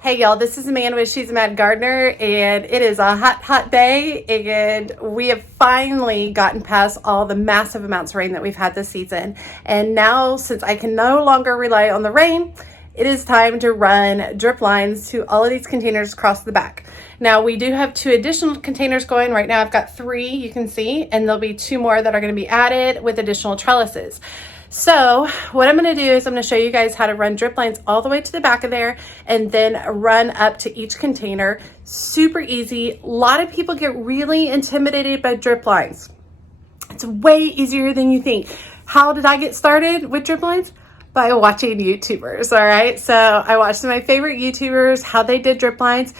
Hey y'all, this is Amanda with She's a Mad Gardener, and it is a hot day, and we have finally gotten past all the massive amounts of rain that we've had this season. And now, since I can no longer rely on the rain, it is time to run drip lines to all of these containers across the back. Now, we do have 2 additional containers going. Right now I've got 3, you can see, and there'll be 2 more that are going to be added with additional trellises. So what I'm going to do is I'm going to show you guys how to run drip lines all the way to the back of there and then run up to each container. Super easy. A lot of people get really intimidated by drip lines. It's way easier than you think. How did I get started with drip lines? By watching YouTubers, all right? So I watched my favorite YouTubers, how they did drip lines.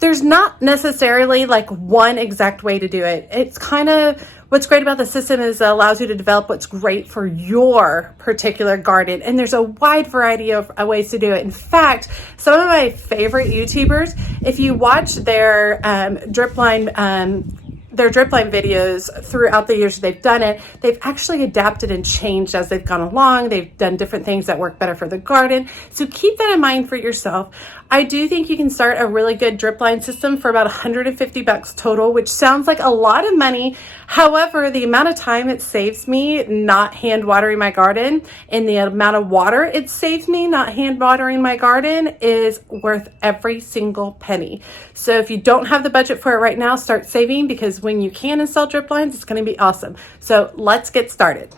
There's not necessarily like one exact way to do it. It's kind of, what's great about the system is it allows you to develop what's great for your particular garden. And there's a wide variety of ways to do it. In fact, some of my favorite YouTubers, if you watch their drip line videos throughout the years they've done it, they've actually adapted and changed as they've gone along. They've done different things that work better for the garden. So keep that in mind for yourself. I do think you can start a really good drip line system for about $150 total, which sounds like a lot of money. However, the amount of time it saves me not hand watering my garden and the amount of water it saves me not hand watering my garden is worth every single penny. So if you don't have the budget for it right now, start saving, because when you can install drip lines, it's going to be awesome. So let's get started.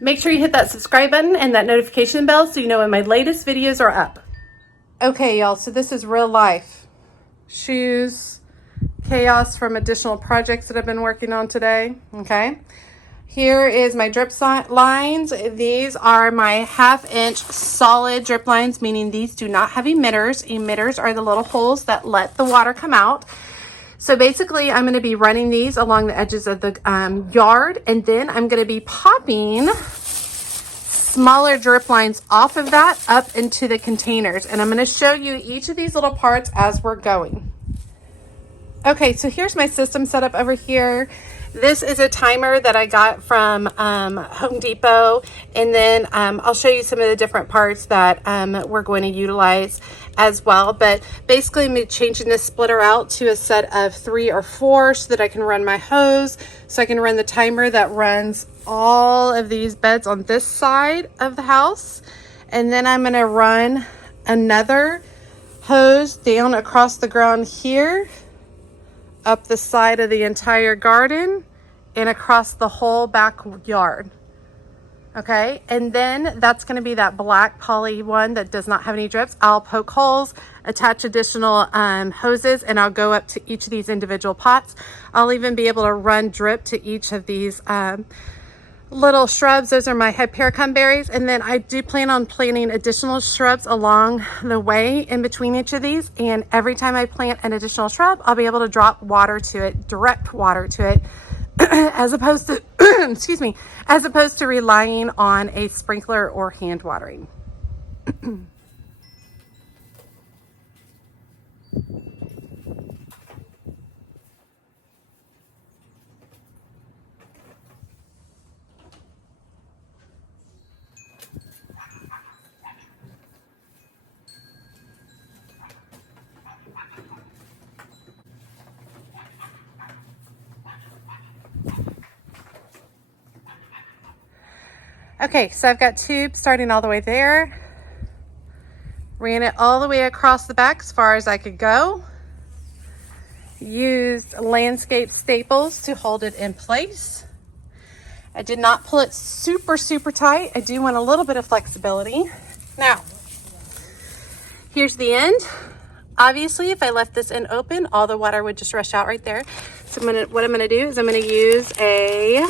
Make sure you hit that subscribe button and that notification bell so you know when my latest videos are up. Okay, y'all, so this is real life. Shoes, chaos from additional projects that I've been working on today, okay? Here is my drip lines. These are my 1/2-inch solid drip lines, meaning these do not have emitters. Emitters are the little holes that let the water come out. So basically, I'm going to be running these along the edges of the yard, and then I'm going to be popping smaller drip lines off of that up into the containers. And I'm going to show you each of these little parts as we're going. Okay, so here's my system set up over here. This is a timer that I got from Home Depot, and then I'll show you some of the different parts that we're going to utilize as well. But basically, I'm changing this splitter out to a set of 3 or 4 so that I can run my hose, so I can run the timer that runs all of these beds on this side of the house. And then I'm going to run another hose down across the ground here, up the side of the entire garden, and across the whole backyard. Okay, and then that's going to be that black poly one that does not have any drips. I'll poke holes, attach additional hoses, and I'll go up to each of these individual pots. I'll even be able to run drip to each of these little shrubs. Those are my hypericum berries, and then I do plan on planting additional shrubs along the way in between each of these, and every time I plant an additional shrub, I'll be able to drop water to it, direct water to it, as opposed to excuse me, as opposed to relying on a sprinkler or hand watering. Okay, so I've got tubes starting all the way there. Ran it all the way across the back as far as I could go. Used landscape staples to hold it in place. I did not pull it super tight. I do want a little bit of flexibility. Now, here's the end. Obviously, if I left this end open, all the water would just rush out right there. So what I'm gonna do is I'm gonna use a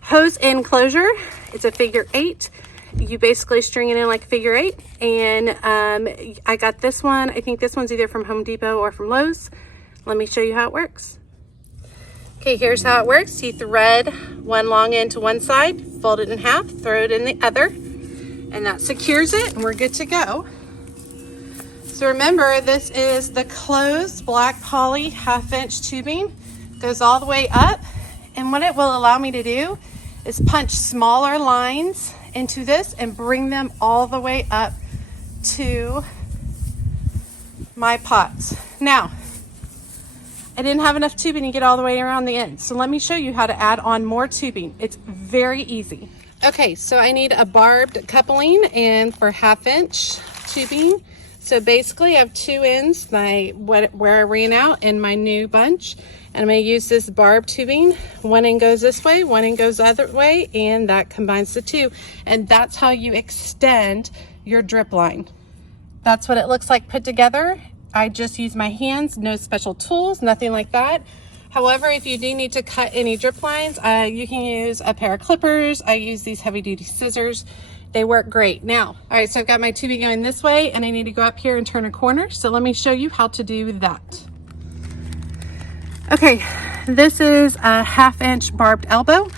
hose end closure. It's a figure 8. You basically string it in like a figure 8. And I got this one. I think this one's either from Home Depot or from Lowe's. Let me show you how it works. Okay, here's how it works. You thread one long end to one side, fold it in half, throw it in the other, and that secures it, and we're good to go. So remember, this is the closed black poly 1/2-inch tubing. Goes all the way up, and what it will allow me to do is punch smaller lines into this and bring them all the way up to my pots. Now, I didn't have enough tubing to get all the way around the end. So let me show you how to add on more tubing. It's very easy. Okay, so I need a barbed coupling and for 1/2 inch tubing. So basically I have 2 ends, where I ran out in my new bunch. And I'm gonna use this barbed tubing. One end goes this way, one end goes the other way, and that combines the two. And that's how you extend your drip line. That's what it looks like put together. I just use my hands, no special tools, nothing like that. However, if you do need to cut any drip lines, you can use a pair of clippers. I use these heavy duty scissors. They work great. Now, all right, so I've got my tubing going this way and I need to go up here and turn a corner. So let me show you how to do that. Okay, this is a 1/2 inch barbed elbow.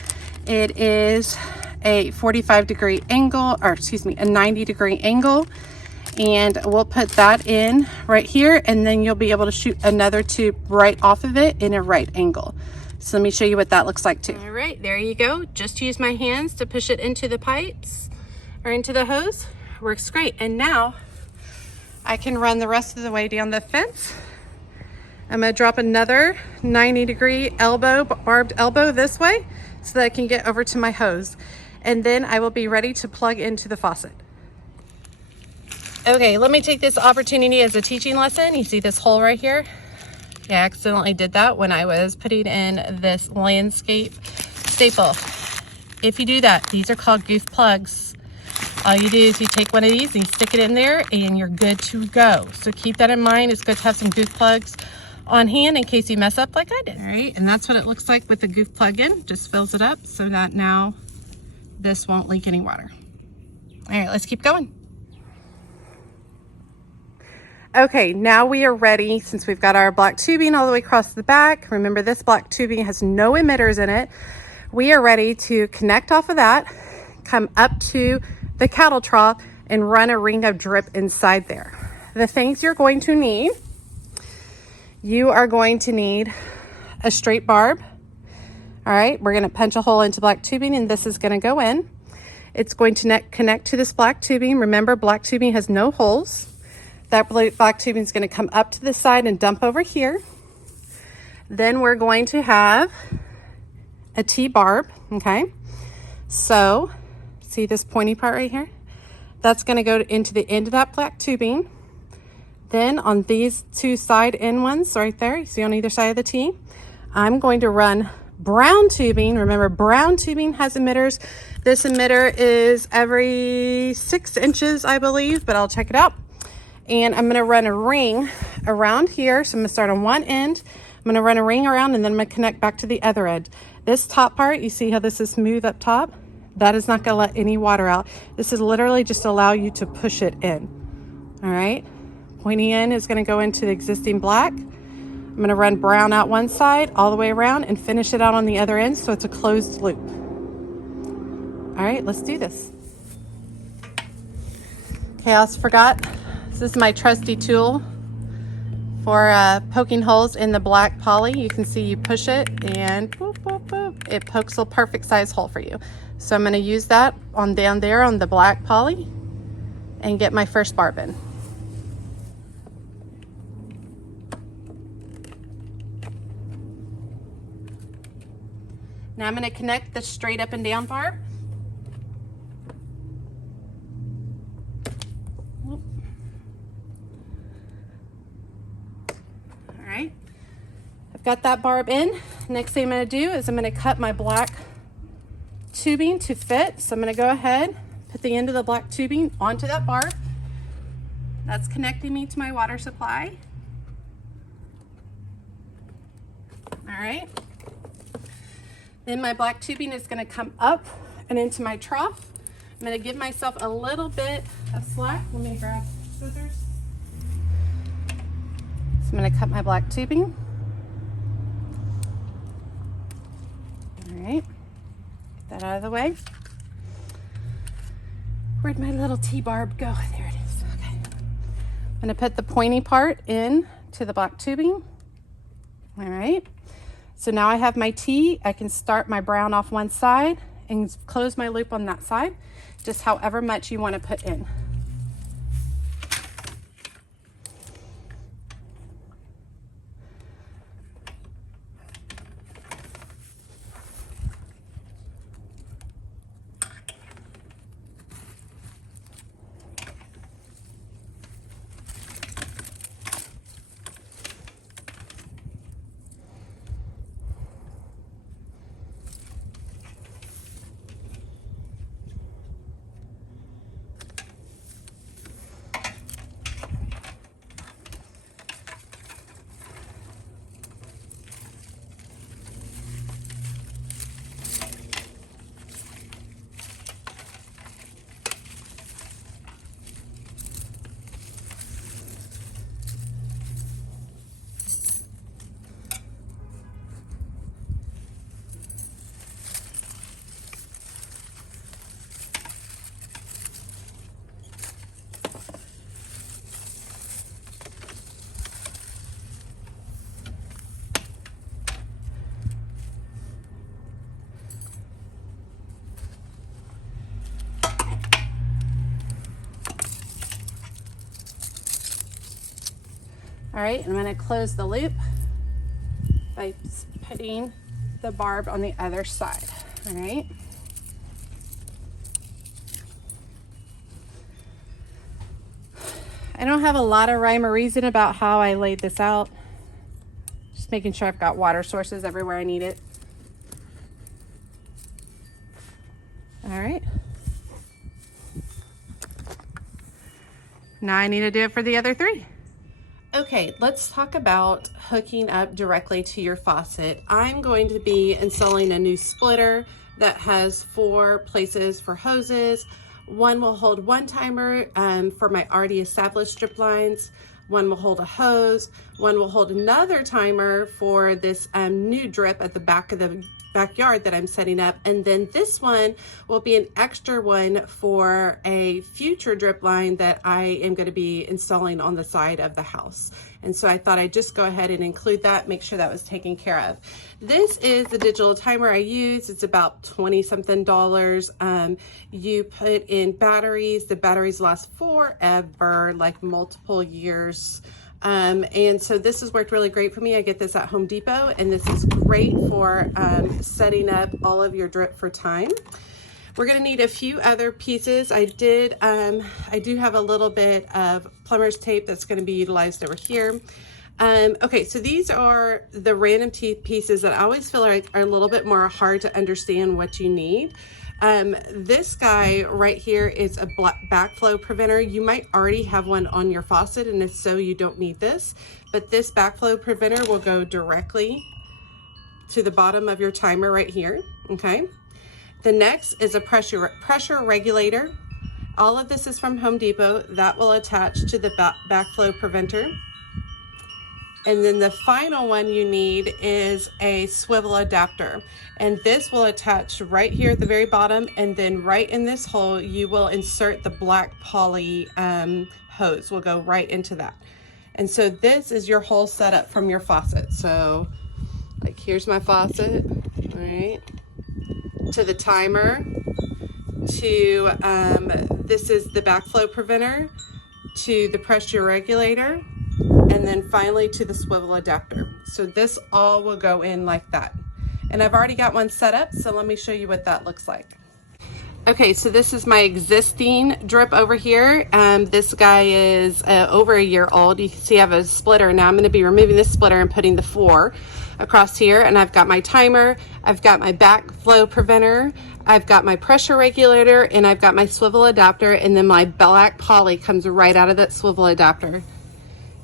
It is a 45-degree angle, or excuse me, a 90-degree angle. And we'll put that in right here, and then you'll be able to shoot another tube right off of it in a right angle. So let me show you what that looks like too. All right, there you go. Just use my hands to push it into the pipes or into the hose. Works great. And now I can run the rest of the way down the fence. I'm gonna drop another 90-degree elbow, barbed elbow this way so that I can get over to my hose. And then I will be ready to plug into the faucet. Okay, let me take this opportunity as a teaching lesson. You see this hole right here? Yeah, I accidentally did that when I was putting in this landscape staple. If you do that, these are called goof plugs. All you do is you take one of these and you stick it in there and you're good to go. So keep that in mind. It's good to have some goof plugs on hand in case you mess up like I did. All right, and that's what it looks like with the goof plug in. Just fills it up so that now this won't leak any water. All right, let's keep going. Okay, now we are ready, since we've got our black tubing all the way across the back. Remember, this black tubing has no emitters in it. We are ready to connect off of that, come up to the cattle trough, and run a ring of drip inside there. The things you're going to need, you are going to need a straight barb. All right, we're gonna punch a hole into black tubing, and this is gonna go in. It's going to connect to this black tubing. Remember, black tubing has no holes. That black tubing is going to come up to the side and dump over here. Then we're going to have a T-barb, okay? So, see this pointy part right here? That's going to go into the end of that black tubing. Then on these two side end ones right there, you see on either side of the T, I'm going to run brown tubing. Remember, brown tubing has emitters. This emitter is every 6 inches, I believe, but I'll check it out. And I'm going to run a ring around here. So I'm going to start on one end. I'm going to run a ring around, and then I'm going to connect back to the other end. This top part, you see how this is smooth up top? That is not going to let any water out. This is literally just to allow you to push it in. All right. Pointy end is going to go into the existing black. I'm going to run brown out one side all the way around and finish it out on the other end so it's a closed loop. All right, let's do this. Okay, I also forgot. This is my trusty tool for poking holes in the black poly. You can see you push it and boop, boop, boop. It pokes a perfect size hole for you. So I'm going to use that on down there on the black poly and get my first barb in. Now I'm going to connect the straight up and down barb. I've got that barb in. Next thing I'm going to do is I'm going to cut my black tubing to fit. So I'm going to go ahead, put the end of the black tubing onto that barb. That's connecting me to my water supply. All right. Then my black tubing is going to come up and into my trough. I'm going to give myself a little bit of slack. Let me grab scissors. So I'm going to cut my black tubing. All right, get that out of the way. Where'd my little T-barb go? There it is. Okay. I'm going to put the pointy part in to the black tubing. All right. So now I have my T. I can start my brown off one side and close my loop on that side, just however much you want to put in. All right, I'm gonna close the loop by putting the barb on the other side, all right? I don't have a lot of rhyme or reason about how I laid this out. Just making sure I've got water sources everywhere I need it. All right. Now I need to do it for the other 3. Okay, let's talk about hooking up directly to your faucet. I'm going to be installing a new splitter that has 4 places for hoses. One will hold 1 timer for my already established drip lines. One will hold a hose. One will hold another timer for this new drip at the back of the backyard that I'm setting up. And then this one will be an extra one for a future drip line that I am going to be installing on the side of the house. And so I thought I'd just go ahead and include that, make sure that was taken care of. This is the digital timer I use. It's about $20-something. You put in batteries. The batteries last forever, like multiple years. And so this has worked really great for me. I get this at Home Depot, and this is great for setting up all of your drip for time. We're gonna need a few other pieces. I do have a little bit of plumber's tape that's gonna be utilized over here. Okay, so these are the random pieces that I always feel like are a little bit more hard to understand what you need. This guy right here is a backflow preventer. You might already have one on your faucet, and if so, you don't need this, but this backflow preventer will go directly to the bottom of your timer right here, okay? The next is a pressure regulator. All of this is from Home Depot. That will attach to the backflow preventer. And then the final one you need is a swivel adapter. And this will attach right here at the very bottom, and then right in this hole, you will insert the black poly hose. Will go right into that. And so this is your whole setup from your faucet. So like here's my faucet, all right, to the timer, to this is the backflow preventer, to the pressure regulator, and then finally to the swivel adapter. So this all will go in like that. And I've already got one set up, so let me show you what that looks like. Okay, so this is my existing drip over here. This guy is over a year old. You can see I have a splitter. Now I'm gonna be removing this splitter and putting the 4 across here, and I've got my timer, I've got my backflow preventer, I've got my pressure regulator, and I've got my swivel adapter, and then my black poly comes right out of that swivel adapter.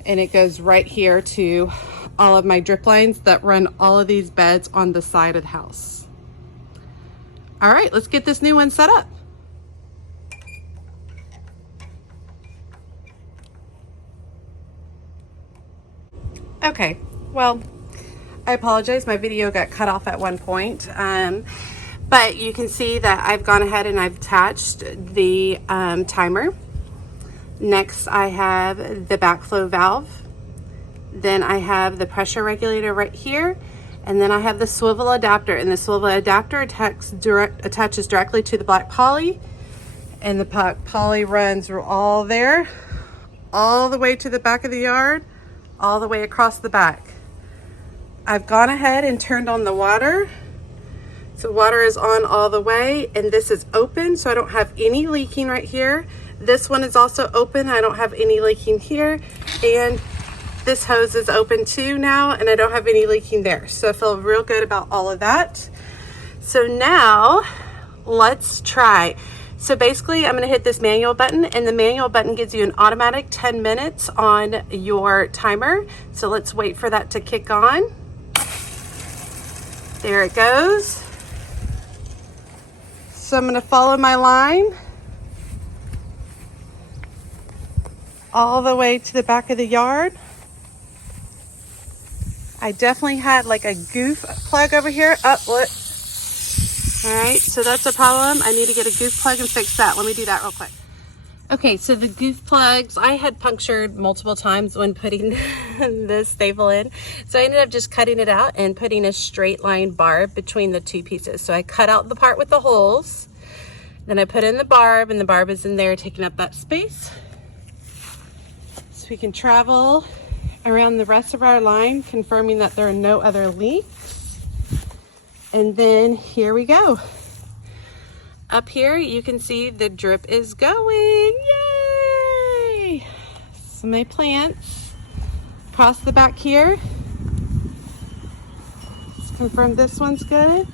And it goes right here to all of my drip lines that run all of these beds on the side of the house. All right, let's get this new one set up. Okay, well, I apologize, my video got cut off at one point. But you can see that I've gone ahead and I've attached the timer. Next, I have the backflow valve. Then I have the pressure regulator right here. And then I have the swivel adapter. And the swivel adapter attaches directly to the black poly. And the black poly runs all there, all the way to the back of the yard, all the way across the back. I've gone ahead and turned on the water. So water is on all the way, and this is open, so I don't have any leaking right here. This one is also open. I don't have any leaking here. And this hose is open too now, and I don't have any leaking there. So I feel real good about all of that. So now let's try. So basically I'm gonna hit this manual button, and the manual button gives you an automatic 10 minutes on your timer. So let's wait for that to kick on. There it goes. So I'm gonna follow my line all the way to the back of the yard. I definitely had like a goof plug over here. Oh, what? All right, so that's a problem. I need to get a goof plug and fix that. Let me do that real quick. Okay, so the goof plugs I had punctured multiple times when putting the staple in. So I ended up just cutting it out and putting a straight line barb between the 2 pieces. So I cut out the part with the holes, then I put in the barb, and the barb is in there taking up that space. So we can travel around the rest of our line, confirming that there are no other leaks. And then here we go. Up here, you can see the drip is going. Yay! So my plants across the back here. Let's confirm this one's good.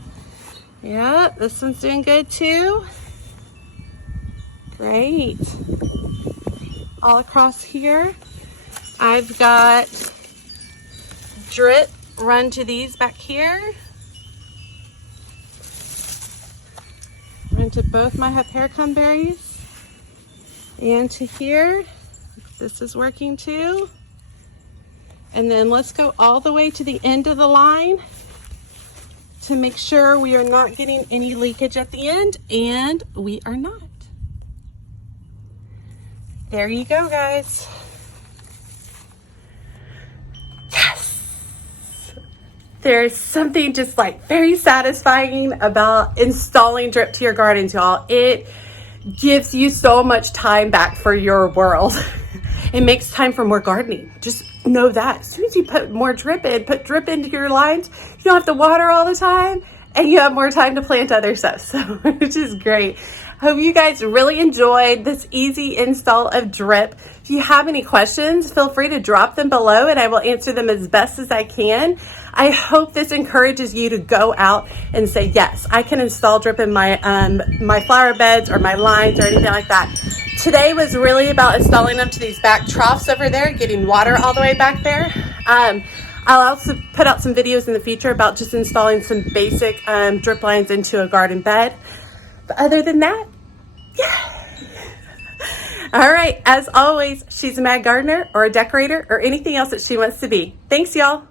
Yeah, this one's doing good too. Great. All across here, I've got drip run to these back here. Run to both my hypericum berries and to here. This is working too. And then let's go all the way to the end of the line to make sure we are not getting any leakage at the end, and we are not. There you go, guys. There's something just like very satisfying about installing drip to your gardens, y'all. It gives you so much time back for your world. It makes time for more gardening. Just know that. As soon as you put more drip in, put drip into your lines, you don't have to water all the time and you have more time to plant other stuff. So, which is great. Hope you guys really enjoyed this easy install of drip. If you have any questions, feel free to drop them below and I will answer them as best as I can. I hope this encourages you to go out and say, yes, I can install drip in my my flower beds or my lines or anything like that. Today was really about installing them to these back troughs over there, getting water all the way back there. I'll also put out some videos in the future about just installing some basic drip lines into a garden bed. But other than that, yeah. All right, as always, she's a mad gardener or a decorator or anything else that she wants to be. Thanks, y'all.